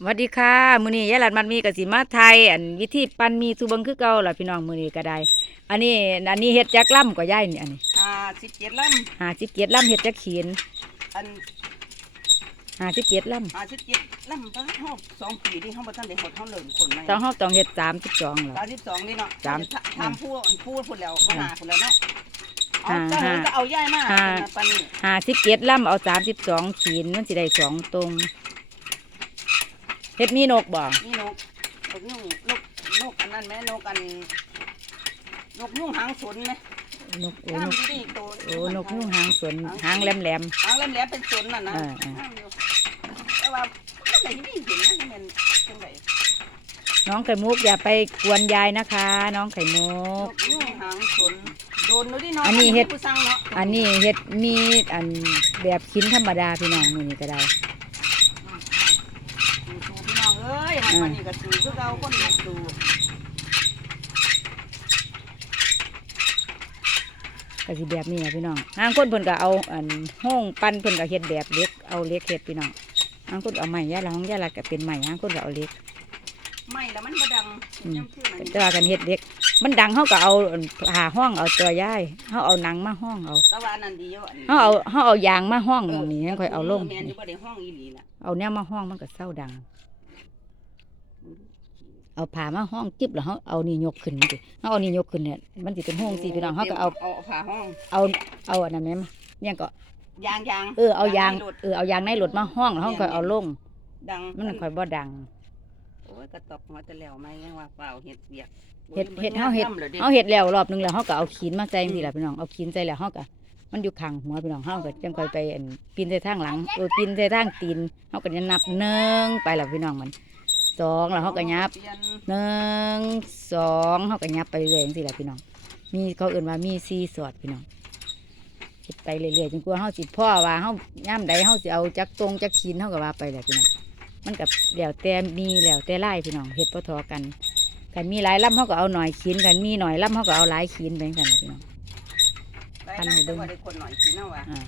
สวัสดีค่ะมื้อนี้ยายหลัดมันมีกสิมาไทย อันวิธีปั้นมีสุเบิงคือเก่าล่ะพี่น้องมื้อนี้ก็ได้ อันนี้อันนี้เฮ็ดจักล่ำก็ยายนี่อันนี้อ่าสิบเจ็ดลหาสิบเกียรล่ำเฮ็ดจักเขียนำอันหาสิบเกียรล่อ่าสิบเจ็ดลำตั้งห้องสองปีที่ห้องประทันได้หดห้องเหลิมคนไหมำต้องเฮาต้องเฮ็ดสามสิบสองล่ะสามสิบสองนี่เนาะสามทำพูดพูดพูดแล้วมาหาพูดแล้วเนาะเอาห้าเจ้าหนูก็เอาย่ายมาห้าเป็นปานนี้หาสิบเกียรล่ำเอาสามสิบสองขีดมันสิได้สองตรง เฮ็ดมีนกบ่นี่นกนกยุ่งนกนกอันนั้นไหมนกอันนกยุ่งหางสนไหมนกโอ้งานกมดีโตโอ้นกยุ่งหางสวนหางแหลมแหลม หางแหลมๆเป็นสนน่ะนะอ่าอ่างามอยู่แต่ว่าไม่ได้ที่เห็นนะมันเป็นไงๆน้องไข่มุกอย่าไปกวนยายนะคะ น้องไข่มุนก กยุ่งหางสนโดนเลยดิเนาะอันนี้เฮ็ด ผู้สร้างเนาะอันนี้เฮ็ดมีอันแบบชิ้นธรรมดาพี่น้องมื้อนี้ก็ได้ดูพี่น้องเอ้ย หันมานี่ก็สูคือเราคนหักดูก็สิแบบนี้นะพี่น้องบางคนเพิ่นก็เอาอันห้องปั้นเพิ่นก็เฮ็ดแบบเล็กเอาเล็กเฮ็ดพี่น้องบางคนเอาไม้ยาละห้องยาละก็เป็นไม้บางคนก็เอาเล็กไม่แล้วมันบ่ดังอืมยังคือมันแต่ว่ากันเฮ็ดเล็ก มันดังเฮาก็เอาหาห้องเอาตัวย้ายเฮาเอาหนังมาห้องเอาแต่ว่าอันนั้นดีอยู่อันนี้เฮาเอาเฮาเอายางมาห้องหม้องนี้ยังค่อยเอาลงแม่นอยู่บ่ได้ห้องอีหลีล่ะเอาแนวมาห้องมันก็เศร้าดัง เอาผ้ามาห้องจึบแล้วเฮาเอานี่ยกขึ้นสิเฮาเอานี่ยกขึ้นเนี่ยมันสิเป็นห้องสิพี่น้องเฮาก็เอาเอาฝาห้องเอาเอาอันนั้นแม่นเนี่ยก็ยางยางเออเอายางให้รถเออเอายางในรถมาห้องแล้วเฮาค่อยเอาลงดังมันค่อยบ่ดังโอ้ยกระตบหัวแต่แล้วไหมยังว่าเปล่าเฮ็ดเวียกเฮ็ดเฮ็ดโอ้ยเฮาเฮ็ดบิ่งน้ำลยเฮาเฮ็ดแล้วรอบหนึงแล้วเฮาก็เอาขีนมาใส่จังซี่ล่ะพี่น้องเอาขีนใส่แล้วเฮาก็มันอยู่ข้างหัวพี่น้องเฮาก็จังค่อยไปอันปีนใส่ทางหลังเออปีนใส่ทางตีนเฮาก็จะนับหนึ่งไปแล้วพี่น้องมัน สองแล้วเฮาก็ยับเปลี่ยนหนึ่งสองเฮาก็ยับไปเรื่อยจังซี่ล่ะพี่น้อง มีเขาเอื่นว่ามีซีสอดพี่น้องเฮ็ดไปเรื่อยๆจนกว่าเฮาสิพ่อว่าเฮาย่ามใดเฮาสิเอาจักตรงจักขีนเฮาก็ว่าไปแหละพี่น้องมันกับแล้วแต่มีแล้วแต่ไล่พี่น้องเฮ็ดบ่ทอกันกันมีหลายลำเฮาก็เอาหน่อยขีนกันมีหน่อยลำเฮาก็เอาหลายขีนไปจังซั่นล่ะพี่น้องไปพันนั่ให้งเบิ่แต่งว่าได้คนหน่อยสิเนาะว่าอ่า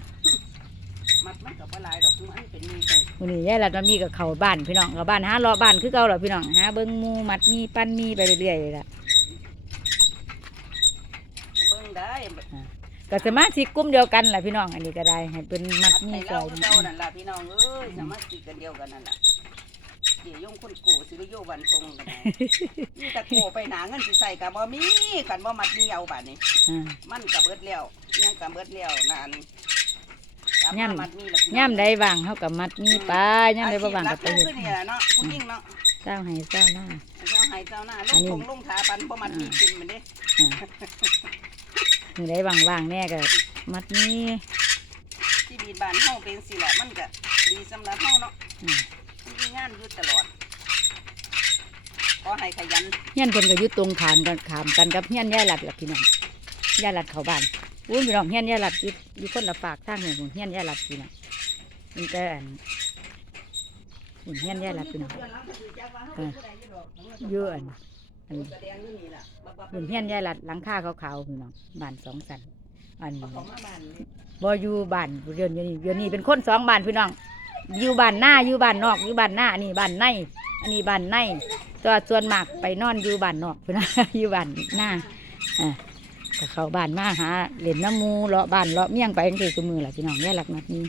มัดมันก็บ่หลายดอกมันเป็นมีจังมื้อนี้ยายรัดมามีกับเขาวบ้านพี่น้องกับบ้านหาเลาะบ้านคือเก่าล่ะพี่น้องหาเบิ่งหมู่มัดมีปั้นมีไปเรื่อยๆเลยล่ะเบิ่งได้ก็สมาชิกกลุ่มเดียวกันล่ะพี่น้องอันนี้ก็ได้ให้เป็นมัมัดดมีให้ซเราอยเจ้านั่นล่ะพี่น้องเอ้ยสามัคคีกันเดียวกันนั่นล่ะเดี๋ยวยงคนโกสิริโยวันทงกันได้นี่ตะโกไปหนาเงินสิใส่กับบ่มีกันบ่มัดมีเอาบาดนี้ อ่ามันก็เบิดแล้วยังก็เบิดแล้วนั่นกลับ ย่ำมัดมีแล้วพี่น้องย่ามใดว่างเฮากับมัดมีไปย่ามใดบ่ว่างก็ไปอาชีเฮ็ดพหลักก็คือนี่แหละเนาะผู้หญิงเนาะเจ้าให้เจ้าหน้าเจ้าให้เจ้าหน้าลอันงนี้ทงลงขาปันบ่มัดมีกินมันเด้มื้อใดว่างๆแน่ก็มัดมีที่บีดบ้านเฮาเป็นสิแหละมันก็ดีสำหรับเฮาเนาะอืมมันมีงานอยู่ตลอดขอให้ขยันเฮียนเพิ่นก็อยู่ตรงขามกันขามกันกับเฮียนยายรัดล่ะพี่น้องยายรัดเข้าบ้าน อุ้ยพี่น้องเฮียนยายรัดอยู่อยู่คนละฝากทางหนี่อเฮียนยายรัดพี่น้องมันแต่อันอุ่นเฮียนยายรัดพี่น้องเออเยอะอันอันแสดงอยู่นี่ล่ะบับบับอุ่นเฮียนยายรัดหลังคาขาวๆพี่น้องบ้านสองสันอันเอองมาบ้านนี่บ่อยู่บ้านเดือนอยู่นี่เดือนนี้เป็นคนสองบ้านพี่น้องอยู่บ้านหน้าอยู่บ้านนอกอยู่บ้านหน้านนี้บ้านในอันนี้บ้านในตัวส่วนมากไปนอนอยู่บ้านนอกพี่น้องอยู่บ้านหน้าอ่า เข้าบ้านมาหาเล่นน้ำมูเลาะบ้านเลาะเมี่ยงไปจังซี่ซุมือหล่ะพี่น้องแย่หลักนัดนี้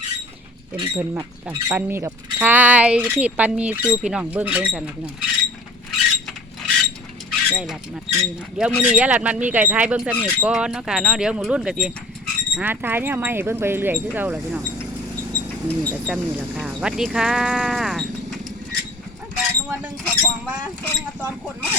เป็นเพิ่นมัดกันปันมีกับทายที่ปันมีสู่พี่น้องเบิ่งเบิ่งกันนะพี่น้องยายหลัดมัดมีเนาะเดี๋ยวมือนี้ยายหลัดมัดมีไก่ทายเบิ่งสนิทก่อนเนาะค่ะเนาะเดี๋ยวหมู่รุ่นก็สิหาทายเนี่ยไมาให้เบิ่งไปเรื่อยคือเก่าล่ะพี่น้องมือนี้ก็จำนี่ล่ะค่ะวัดดีค่ะมันก็นวลหนึ่งเขาของว่าส่งมาตอนคนมา